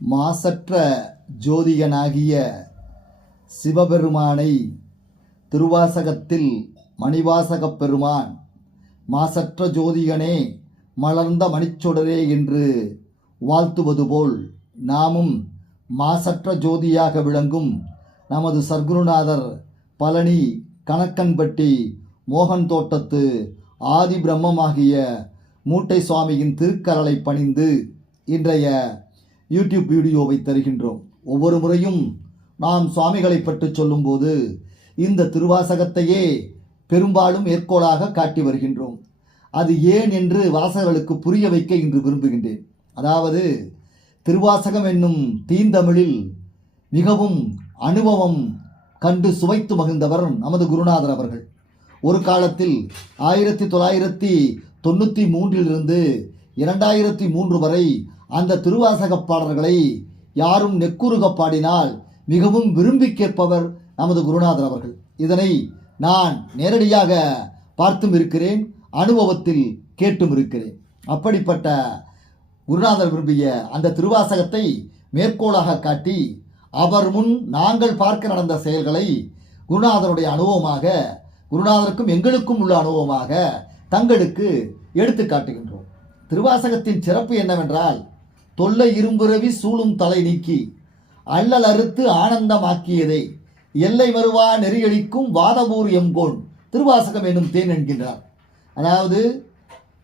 மாசற்ற ஜோதிகனாகிய சிவபெருமானை திருவாசகத்தில் மணிவாசகப் பெருமான் மாசற்ற ஜோதிகனே மலர்ந்த மணிச்சுடரே என்று வாழ்த்துவது போல் நாமும் மாசற்ற ஜோதியாக விளங்கும் நமது சர்க்குருநாதர் பழனி கணக்கன்பட்டி மோகன் தோட்டத்து ஆதி பிரம்மமாகிய மூட்டை சுவாமியின் திருக்கரலை பணிந்து இன்றைய யூடியூப் வீடியோவை தருகின்றோம். ஒவ்வொரு முறையும் நாம் சுவாமிகளை பற்றி சொல்லும்போது இந்த திருவாசகத்தையே பெரும்பாலும் மேற்கோளாக காட்டி வருகின்றோம். அது ஏன் என்று வாசகர்களுக்கு புரிய வைக்க இன்று விரும்புகின்றேன். அதாவது திருவாசகம் என்னும் தீந்தமிழில் மிகவும் அனுபவம் கண்டு சுவைத்து மகிழ்ந்தவர் நமது குருநாதர் அவர்கள். ஒரு காலத்தில் ஆயிரத்தி தொள்ளாயிரத்தி தொண்ணூற்றி மூன்றிலிருந்து இரண்டாயிரத்தி மூன்று வரை அந்த திருவாசக பாடல்களை யாரும் நெக்குருக பாடினால் மிகவும் விரும்பி கேட்பவர் நமது குருநாதர் அவர்கள். இதனை நான் நேரடியாக பார்த்தும் இருக்கிறேன் அனுபவத்தில் கேட்டும் இருக்கிறேன். அப்படிப்பட்ட குருநாதர் விரும்பிய அந்த திருவாசகத்தை மேற்கோளாக காட்டி அவர் முன் நாங்கள் பார்க்க நடந்த செயல்களை குருநாதருடைய அனுபவமாக குருநாதருக்கும் எங்களுக்கும் உள்ள அனுபவமாக தங்களுக்கு எடுத்து காட்டுகின்றோம். திருவாசகத்தின் சிறப்பு என்னவென்றால் தொல்லை இரும்புறவி சூழும் தலை நீக்கி அல்லல் அறுத்து ஆனந்தமாக்கியதை. எல்லை வருவா நெறியளிக்கும் வாதபூர் எங்கோன் திருவாசகம் என்னும் தேன் என்கின்றார். அதாவது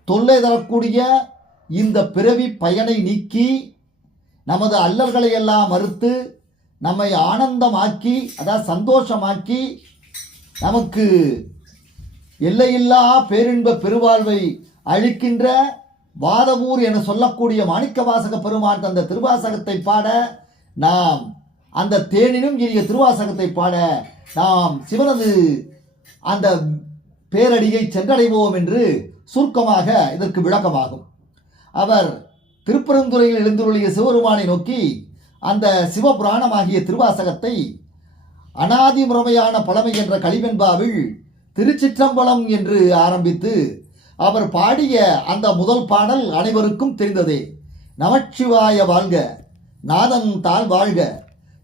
தொல்லை தரக்கூடிய இந்த பிறவி பயனை நீக்கி நமது அல்லல்களை எல்லாம் மறுத்து நம்மை ஆனந்தமாக்கி அதாவது சந்தோஷமாக்கி நமக்கு எல்லையில்லா பேரின்ப பெருவாழ்வை அளிக்கின்ற வாதவூர் என சொல்லக்கூடிய மாணிக்க வாசக பெருமான் தந்த திருவாசகத்தை பாட நாம் அந்த தேனினும் இனிய திருவாசகத்தை பாட நாம் சிவனது அந்த பேரடியை சென்றடைவோம் என்று சுருக்கமாக இதற்கு விளக்கமாகும். அவர் திருப்பெருந்துறையில் எழுந்துள்ள சிவபெருமானை நோக்கி அந்த சிவபுராணமாகிய திருவாசகத்தை அனாதி முறைமையான பழமை என்ற களிவெண்பாவில் திருச்சிற்றம்பலம் என்று ஆரம்பித்து அவர் பாடிய அந்த முதல் பாடல் அனைவருக்கும் தெரிந்ததே. நமச்சிவாய வாழ்க நாதன் தாழ் வாழ்க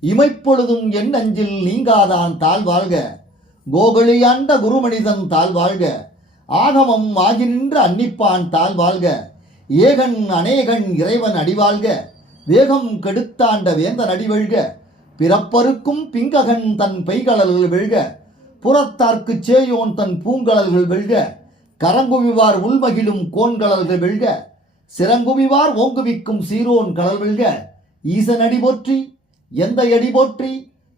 இமைப்பொழுதும் என் அஞ்சில் நீங்காதான் தாழ் வாழ்க கோகுலியாண்ட குருமனிதன் தாழ் வாழ்க ஆகமம் ஆகி நின்ற அன்னிப்பான் தாழ் வாழ்க ஏகன் அநேகன் இறைவன் அடிவாழ்க வேகம் கெடுத்தாண்ட வேந்தன் அடிவழ்க பிறப்பருக்கும் பிங்ககன் தன் பெய்கடல்கள் வெழ்க புறத்தார்க்குச் சேயோன் தன் பூங்கடல்கள் வெழ்க கரங்குவிவார் உள்மகிழும் கோன்கடல்கள் வெல்க சிறங்குவிவார் ஓங்குவிக்கும் சீரோன் கடல் வெல்க ஈசன் அடி போற்றி எந்த அடி போற்றி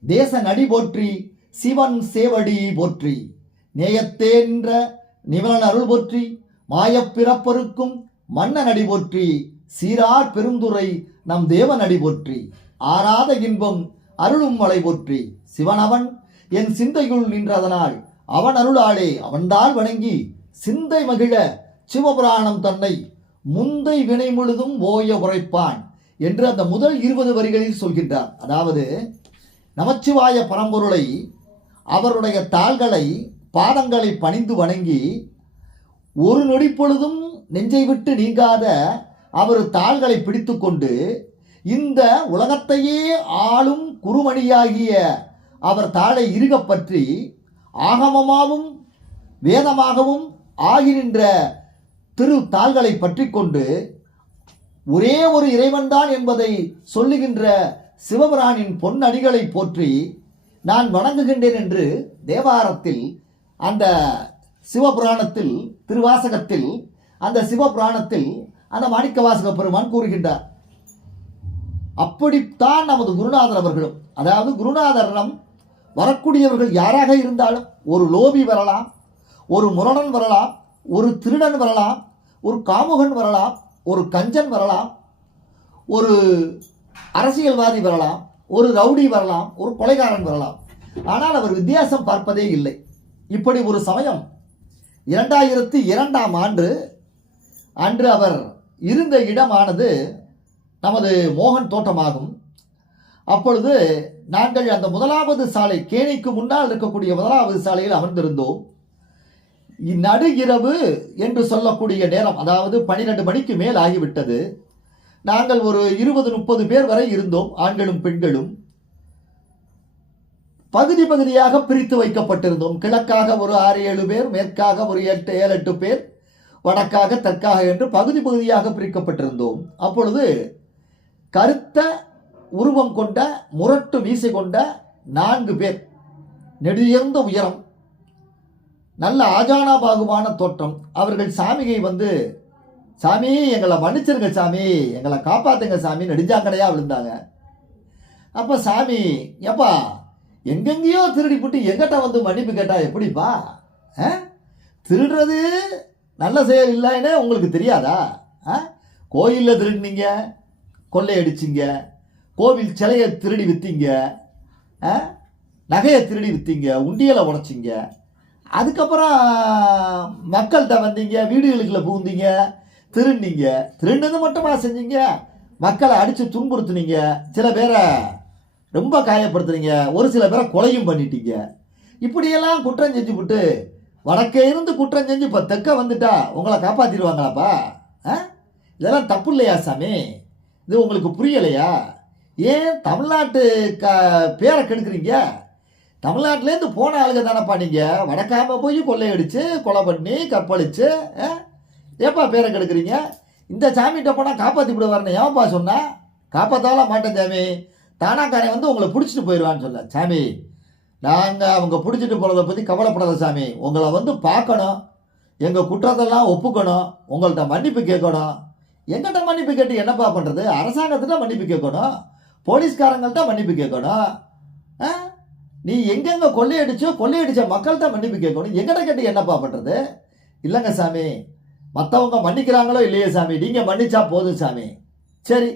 தேசன் அடி போற்றி சிவன் சேவடி போற்றி. நேயத்தே நின்ற நிவலன் அருள் போற்றி மாயப்பிறப்பருக்கும் மன்னன் அடி போற்றி சீரார் பெருந்துரை நம் தேவன் அடி போற்றி. ஆராத இன்பம் அருளும் மலை போற்றி சிவனவன் என் சிந்தையுள் நின்றதனால் அவன் அருளாளே அவன்தான் வணங்கி சிந்தை மகிழ சிவபுராணம் தன்னை முந்தை வினை முழுதும் ஓய உரைப்பான் என்று அந்த முதல் இருபது வரிகளில் சொல்கின்றார். அதாவது நமச்சிவாய பரம்பொருளை அவருடைய தாள்களை பாதங்களை பணிந்து வணங்கி ஒரு நொடி பொழுதும் நெஞ்சை விட்டு நீங்காத அவர் தாள்களை பிடித்துக்கொண்டு இந்த உலகத்தையே ஆளும் குருமணியாகிய அவர் தாளை இறுகப் பற்றி ஆகமமாகவும் வேதமாகவும் ஆகி திரு தாள்களை பற்றி கொண்டு ஒரே ஒரு இறைவன்தான் என்பதை சொல்லுகின்ற சிவபிரானின் பொன்னடிகளை போற்றி நான் வணங்குகின்றேன் என்று தேவாரத்தில் அந்த சிவபுராணத்தில் திருவாசகத்தில் அந்த சிவபுராணத்தில் அந்த மாணிக்கவாசக பெருமான் கூறுகின்றார். அப்படித்தான் நமது குருநாதர் அவர்களும் அதாவது குருநாதரிடம் வரக்கூடியவர்கள் யாராக இருந்தாலும் ஒரு லோபி வரலாம் ஒரு முரணன் வரலாம் ஒரு திருடன் வரலாம் ஒரு காமுகன் வரலாம் ஒரு கஞ்சன் வரலாம் ஒரு அரசியல்வாதி வரலாம் ஒரு ரவுடி வரலாம் ஒரு கொலைகாரன் வரலாம். ஆனால் அவர் வித்தியாசம் பார்ப்பதே இல்லை. இப்படி ஒரு சமயம் இரண்டாயிரத்தி இரண்டாம் ஆண்டு அன்று அவர் இருந்த இடமானது நமது மோகன் தோட்டமாகும். அப்பொழுது நாங்கள் அந்த முதலாவது சாலை கேணிக்கு முன்னால் இருக்கக்கூடிய முதலாவது சாலையில் அமர்ந்திருந்தோம். நடு இரவு என்று சொல்லக்கூடிய நேரம் அதாவது பன்னிரெண்டு மணிக்கு மேல் ஆகிவிட்டது நாங்கள் ஒரு இருபது முப்பது பேர் வரை இருந்தோம் ஆண்களும் பெண்களும். பகுதி பகுதியாக பிரித்து வைக்கப்பட்டிருந்தோம். கிழக்காக ஒரு ஆறு ஏழு பேர் மேற்காக ஒரு எட்டு ஏழு எட்டு பேர் வடக்காக தெற்காக என்று பகுதி பகுதியாக பிரிக்கப்பட்டிருந்தோம். அப்பொழுது கருத்த உருவம் கொண்ட முரட்டு வீசை கொண்ட நான்கு பேர் நெடுயர்ந்த உயரம் நல்ல ஆஜானாபாகுவான தோற்றம் அவர்கள் சாமிகை வந்து சாமி எங்களை மன்னிச்சிருங்க சாமி எங்களை காப்பாத்துங்க சாமி நெடுஞ்சாக்கடையாக விழுந்தாங்க அப்போ சாமி எப்பா எங்கெங்கேயோ திருடி போட்டு எங்கிட்ட வந்து மன்னிப்பு கேட்டால் எப்படிப்பா ஆ? திருடுறது நல்ல செயல் இல்லைன்னு உங்களுக்கு தெரியாதா ஆ? கோயிலில் திருடினீங்க கொள்ளையடிச்சிங்க கோவில் சிலையை திருடி விற்றீங்க ஆ? நகையை திருடி விற்றீங்க உண்டியலை உடைச்சிங்க அதுக்கப்புறம் மக்கள்கிட்ட வந்தீங்க வீடுகளுக்குள்ள புகுந்தீங்க திருண்டிங்க திருண்டது மட்டுமா செஞ்சீங்க? மக்களை அடித்து துன்புறுத்துனீங்க. சில பேரை ரொம்ப காயப்படுத்துறீங்க ஒரு சில பேரை கொலையும் பண்ணிட்டீங்க. இப்படியெல்லாம் குற்றம் செஞ்சு விட்டு வடக்கே இருந்து குற்றம் செஞ்சு இப்போ தெற்க வந்துட்டா உங்களை காப்பாற்றிடுவாங்களாப்பா ஆ? இதெல்லாம் தப்பு இல்லையா சாமி? இது உங்களுக்கு புரியலையா? ஏன் தமிழ்நாட்டு க பேரை கெடுக்குறீங்க? தமிழ்நாட்டிலேருந்து போன ஆளுங்க தானப்பா நீங்கள் வடக்காமல் போய் கொள்ளையடித்து கொலை பண்ணி கற்பழித்து ஆ? ஏப்பா பேரை கெடுக்குறீங்க? இந்த சாமிகிட்ட போனால் காப்பாற்றி விடுவார்னு ஏன்ப்பா சொன்னால் காப்பாற்றலாம் மாட்டேன் சாமி. தானாக்காரன் வந்து உங்களை பிடிச்சிட்டு போயிடுவான்னு சொல்ல சாமி நாங்கள் அவங்க பிடிச்சிட்டு போகிறத பற்றி கவலைப்படாத சாமி. உங்களை வந்து பார்க்கணும். எங்கள் குற்றத்தெல்லாம் ஒப்புக்கணும். உங்கள்கிட்ட மன்னிப்பு கேட்கணும். எங்கிட்ட மன்னிப்பு கேட்டு என்னப்பா பண்ணுறது அரசாங்கத்திட்ட மன்னிப்பு கேட்கணும். போலீஸ்காரங்கள்ட்ட மன்னிப்பு கேட்கணும். ஆ? நீ எங்கெங்கே கொள்ளையடிச்சோ கொள்ளையடிச்ச மக்கள்கிட்ட மன்னிப்பு கேட்கணும். எங்கிட்ட கேட்டு என்னப்பா பண்ணுறது இல்லைங்க சாமி. மற்றவங்க மன்னிக்கிறாங்களோ இல்லையே சாமி. நீங்கள் மன்னிச்சா போதும் சாமி. சரி.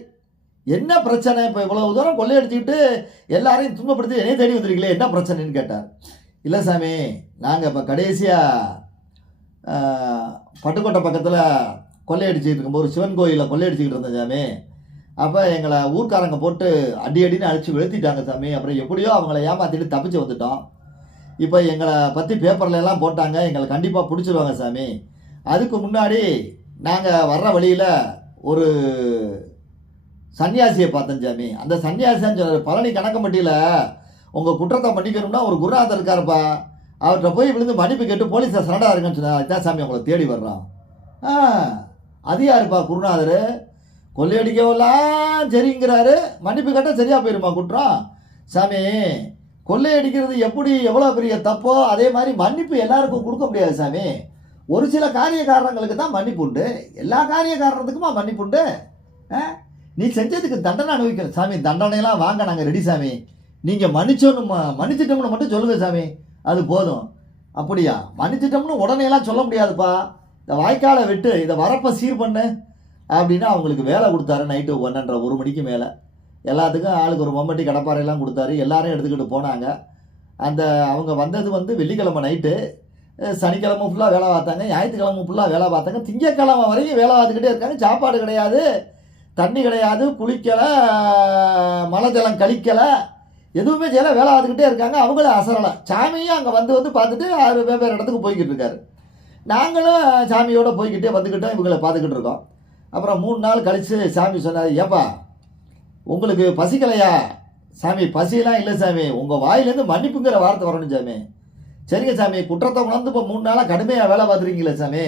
என்ன பிரச்சனை? இப்போ இவ்வளவு தூரம் கொள்ளையடிச்சுக்கிட்டு எல்லாரையும் துன்பப்படுத்தி என்னைய தேடி வந்திருக்கீங்களே என்ன பிரச்சனைன்னு கேட்டார். இல்லை சாமி நாங்கள் இப்போ கடைசியாக பட்டுக்கோட்டை பக்கத்தில் கொள்ளையடிச்சுட்டு இருக்கும்போது ஒரு சிவன் கோயிலில் கொள்ளையடிச்சிக்கிட்டு இருந்தேன் சாமி. அப்போ எங்களை ஊர்க்காரங்க போட்டு அடி அடின்னு அடித்து வெளுத்திட்டாங்க சாமி. அப்புறம் எப்படியோ அவங்கள ஏமாற்றிட்டு தப்பிச்சு வந்துட்டோம். இப்போ எங்களை பற்றி பேப்பரில் எல்லாம் போட்டாங்க. எங்களை கண்டிப்பாக பிடிச்சிருவாங்க சாமி. அதுக்கு முன்னாடி நாங்கள் வர்ற வழியில் ஒரு சன்னியாசியை பார்த்தேன் சாமி. அந்த சன்னியாசின்னு சொன்னார் பழனி கணக்கம்பட்டியில் உங்கள் குற்றத்தை மன்னிக்கணும்னா ஒரு குருநாதர் இருக்காருப்பா. அவர்கிட்ட போய் விழுந்து மன்னிப்பு கேட்டு போலீஸை சரண்டாக இருக்குன்னு சொன்னார் அதுதான் சாமி உங்களை தேடி வர்றோம் ஆ அது யாருப்பா குருநாதர்? கொள்ளையடிக்கவெல்லாம் சரிங்கிறாரு. மன்னிப்பு கேட்டால் சரியாக போயிருமா குற்றம்? சாமி கொள்ளையடிக்கிறது எப்படி எவ்வளோ பெரிய தப்போ அதே மாதிரி மன்னிப்பு எல்லாருக்கும் கொடுக்க முடியாது சாமி. ஒரு சில காரிய காரணங்களுக்கு தான் மன்னிப்பு உண்டு. எல்லா காரிய காரணத்துக்குமா மன்னிப்பு உண்டு? ஆ? நீ செஞ்சதுக்கு தண்டனை அனுபவிக்கிற சாமி. தண்டனையெல்லாம் வாங்க நாங்கள் ரெடி சாமி. நீங்கள் மன்னிச்சோன்னு ம- மன்னிச்சிட்டோம்னு மட்டும் சொல்லுங்கள் சாமி. அது போதும். அப்படியா? மன்னிச்சிட்டோம்னு உடனே எல்லாம் சொல்ல முடியாதுப்பா. இந்த வாய்க்காலை விட்டு இதை வரப்பை சீர் பண்ணு. அப்படின்னா அவங்களுக்கு வேலை கொடுத்தாரு நைட்டு ஒன்றரை ஒரு மணிக்கு மேலே. எல்லாத்துக்கும் ஆளுக்கு ஒரு மம்மட்டி கடப்பாறையெல்லாம் கொடுத்தாரு. எல்லாரும் எடுத்துக்கிட்டு போனாங்க. அந்த அவங்க வந்தது வந்து வெள்ளிக்கிழமை நைட்டு சனிக்கிழமை ஃபுல்லாக வேலை பார்த்தாங்க. ஞாயிற்றுக்கிழமை ஃபுல்லாக வேலை பார்த்தாங்க. திங்கக்கிழமை வரைக்கும் வேலை பார்த்துக்கிட்டே இருக்காங்க. சாப்பாடு கிடையாது. தண்ணி கிடையாது. குளிக்கலை. மழை ஜலம் கழிக்கலை. எதுவுமே செய்யலை. வேலை பார்த்துக்கிட்டே இருக்காங்க. அவங்களும் அசரலை. சாமியும் அங்கே வந்து வந்து பார்த்துட்டு ஆறு வெவ்வேறு இடத்துக்கு போய்கிட்டு இருக்காரு. நாங்களும் சாமியோட போய்கிட்டே வந்துக்கிட்டோம். இவங்களை பார்த்துக்கிட்டு இருக்கோம். அப்புறம் மூணு நாள் கழித்து சாமி சொன்னார் ஏப்பா உங்களுக்கு பசிக்கலையா? சாமி பசியெல்லாம் இல்லை சாமி. உங்கள் வாயிலேருந்து மன்னிப்புங்கிற வார்த்தை வரணும் சாமி. சரிங்க சாமி குற்றத்தை உணர்ந்து இப்போ மூணு நாளாக கடுமையாக வேலை பார்த்துருக்கீங்களே சாமி.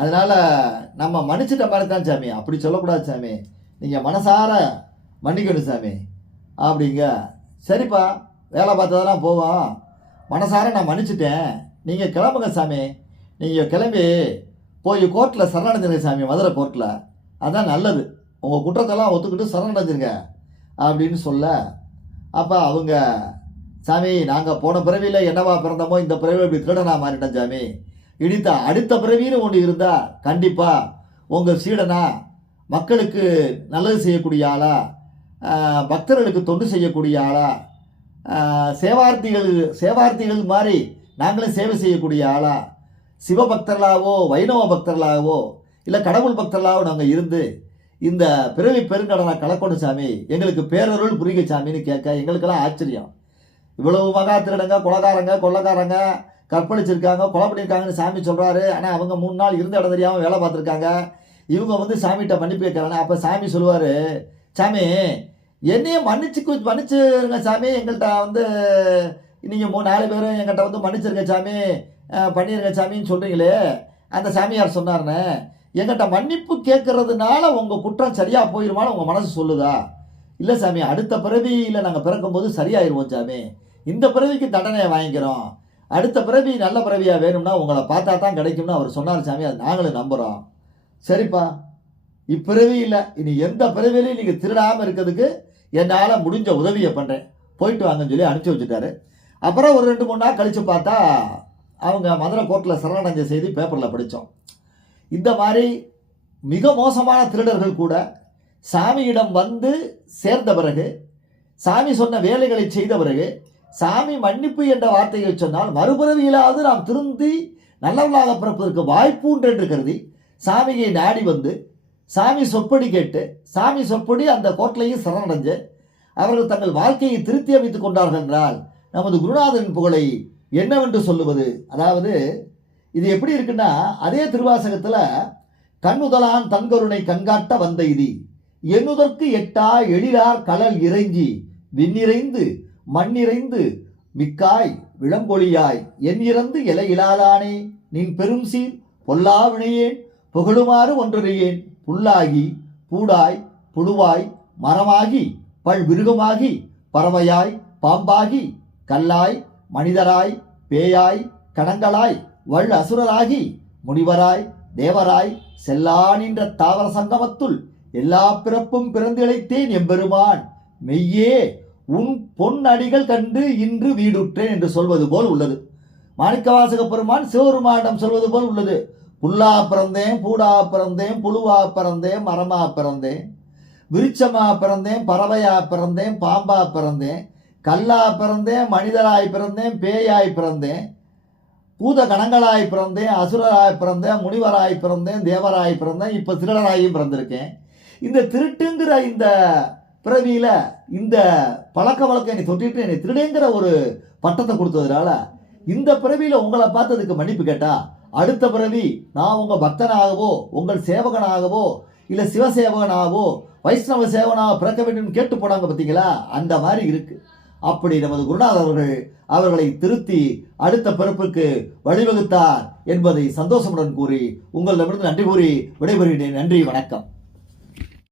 அதனால் நம்ம மன்னிச்சிட்ட மாதிரி தான் சாமி. அப்படி சொல்லக்கூடாது சாமி. நீங்கள் மனசார மன்னிக்கணும் சாமி. அப்படிங்க. சரிப்பா வேலை பார்த்ததெல்லாம் போவோம். மனசார நான் மன்னிச்சிட்டேன். நீங்கள் கிளம்புங்க சாமி. நீங்கள் கிளம்பி போய் கோர்ட்டில் சரணடைஞ்சிருங்க சாமி மதுரை கோர்ட்டில் அதான் நல்லது. உங்கள் குற்றத்தெல்லாம் ஒத்துக்கிட்டு சரணடைஞ்சிருங்க அப்படின்னு சொல்ல அப்போ அவங்க சாமி நாங்கள் போன பிறவியில் என்னவா பிறந்தோமோ இந்த பிறவி இப்படி திருடனாக மாறிட்டேன் சாமி. இடித்த அடுத்த பிறவின்னு ஒன்று இருந்தால் கண்டிப்பாக உங்கள் சீடனா மக்களுக்கு நல்லது செய்யக்கூடிய ஆளா பக்தர்களுக்கு தொண்டு செய்யக்கூடிய ஆளா சேவார்த்திகள் சேவார்த்திகள் மாதிரி நாங்களும் சேவை செய்யக்கூடிய ஆளா சிவபக்தர்களாகவோ வைணவ பக்தர்களாகவோ இல்லை கடவுள் பக்தர்களாகவோ நாங்கள் இருந்து இந்த பிறவி பெருங்கடலாக கலக்கொண்ட சாமி எங்களுக்கு பேரருள் புரிக சாமின்னு கேட்க எங்களுக்கெல்லாம் ஆச்சரியம். இவ்வளவு மகா திருடங்க கொலகாரங்க கொள்ளக்காரங்க கற்பழிச்சிருக்காங்க கொலை பண்ணியிருக்காங்கன்னு சாமி சொல்கிறாரு ஆனால் அவங்க மூணு நாள் இருந்த இடம் தெரியாமல் வேலை பார்த்துருக்காங்க. இவங்க வந்து சாமிகிட்ட மன்னிப்பு கேட்குறாங்க. அப்போ சாமி சொல்லுவார் சாமி என்னையும் மன்னிச்சு மன்னிச்சுருங்க சாமி. எங்கள்கிட்ட வந்து நீங்கள் மூணு நாலு பேரும் எங்கிட்ட வந்து மன்னிச்சிருங்க சாமி. பண்ணிருங்க சாமின்னு சொல்கிறீங்களே அந்த சாமியார் சொன்னார்னே எங்கிட்ட மன்னிப்பு கேட்கறதுனால உங்கள் குற்றம் சரியாக போயிருமான்னு உங்கள் மனசு சொல்லுதா? இல்லை சாமி அடுத்த பிறவியில் நாங்கள் பிறக்கும்போது சரியாயிருவோம் சாமி. இந்த பிறவிக்கு தண்டனையை வாங்கிக்கிறோம். அடுத்த பிறவி நல்ல பிறவியாக வேணும்னா உங்களை பார்த்தா தான் கிடைக்கும்னு அவர் சொன்னார் சாமி அது நாங்களும் நம்புகிறோம் சரிப்பா. இப்பிறவி இல்லை இனி எந்த பிறவிலையும் நீங்கள் திருடாமல் இருக்கிறதுக்கு என்னால் முடிஞ்ச உதவியை பண்ணுறேன் போயிட்டு வாங்கன்னு சொல்லி அனுப்பிச்சி வச்சுட்டாரு. அப்புறம் ஒரு ரெண்டு மூணு நாள் கழித்து பார்த்தா அவங்க மதுரை கோர்ட்டில் சரணடைஞ்ச செய்தி பேப்பரில் படித்தோம். இந்த மாதிரி மிக மோசமான திருடர்கள் கூட சாமியிடம் வந்து சேர்ந்த பிறகு சாமி சொன்ன வேலைகளை செய்த பிறகு சாமி மன்னிப்பு என்ற வார்த்தையை சொன்னால் மறுபிறவியிலாவது நாம் திருந்தி நல்லவர்களாக பிறப்பதற்கு வாய்ப்பு உண்டு என்று கருதி சாமியை நாடி வந்து சாமி சொற்படி கேட்டு சாமி சொற்படி அந்த கோட்டையும் சரணடைஞ்சு அவர்கள் தங்கள் வாழ்க்கையை திருத்தி அமைத்துக் கொண்டார்கள் என்றால் நமது குருநாதரின் புகழை என்னவென்று சொல்லுவது? அதாவது இது எப்படி இருக்குன்னா அதே திருவாசகத்தில் கண்ணுதலான் தன்கருணை கண்காட்ட வந்த இது எண்ணுதற்கு எட்டா எழிலார் கடல் இறைஞ்சி விண்ணிறைந்து மண்ணிறைந்து மிக்காய் விளம்பொழியாய் என் இறந்து இலை நின் பெரும் சீர் பொல்லா வினையேன் புகழுமாறு ஒன்றறியேன் புல்லாகி பூடாய் புழுவாய் மரமாகி பல் விருகமாகி பறவையாய் பாம்பாகி கல்லாய் மனிதராய் பேயாய் கணங்களாய் வள் அசுரராகி முனிவராய் தேவராய் செல்லா நின்ற தாவர சங்கமத்துள் எல்லா பிறப்பும் பிறந்திழைத்தேன் எம்பெருமான். மெய்யே உன் பொன் அடிகள் கண்டு இன்று வீடுற்றேன் என்று சொல்வது போல் உள்ளது. மாணிக்கவாசக பெருமான் சிவபெருமானிடம் சொல்வது போல் உள்ளது. புல்லா பிறந்தேன் பூடா பிறந்தேன் புழுவா பிறந்தேன் மரமா பிறந்தேன் விருட்சமா பிறந்தேன் பறவையா பிறந்தேன் பாம்பா பிறந்தேன் கல்லா பிறந்தேன் மனிதராய் பிறந்தேன் பேயாய் பிறந்தேன் பூத கணங்களாய் பிறந்தேன் அசுரராய் பிறந்தேன் முனிவராய் பிறந்தேன் தேவராய் பிறந்தேன் இப்போ திருடராயும் பிறந்திருக்கேன். இந்த திருட்டுங்கிற இந்த பிறவியில் இந்த பழக்க வழக்கம் என்னை தொட்டிட்டு என்னை திருடேங்கிற ஒரு பட்டத்தை கொடுத்ததுனால இந்த பிறவியில் உங்களை பார்த்ததுக்கு மன்னிப்பு கேட்டா அடுத்த பிறவி நான் உங்கள் பக்தனாகவோ உங்கள் சேவகனாகவோ இல்லை சிவசேவகனாகவோ வைஷ்ணவ சேவனாக பிறக்க வேண்டும் கேட்டு போனாங்க பார்த்தீங்களா அந்த மாதிரி இருக்குது அப்படி நமது குருநாதர் அவர்கள் அவர்களை திருத்தி அடுத்த பிறப்புக்கு வழிவகுத்தார் என்பதை சந்தோஷமுடன் கூறி உங்களிடமிருந்து நன்றி கூறி விடைபெறுகிறேன். நன்றி வணக்கம்.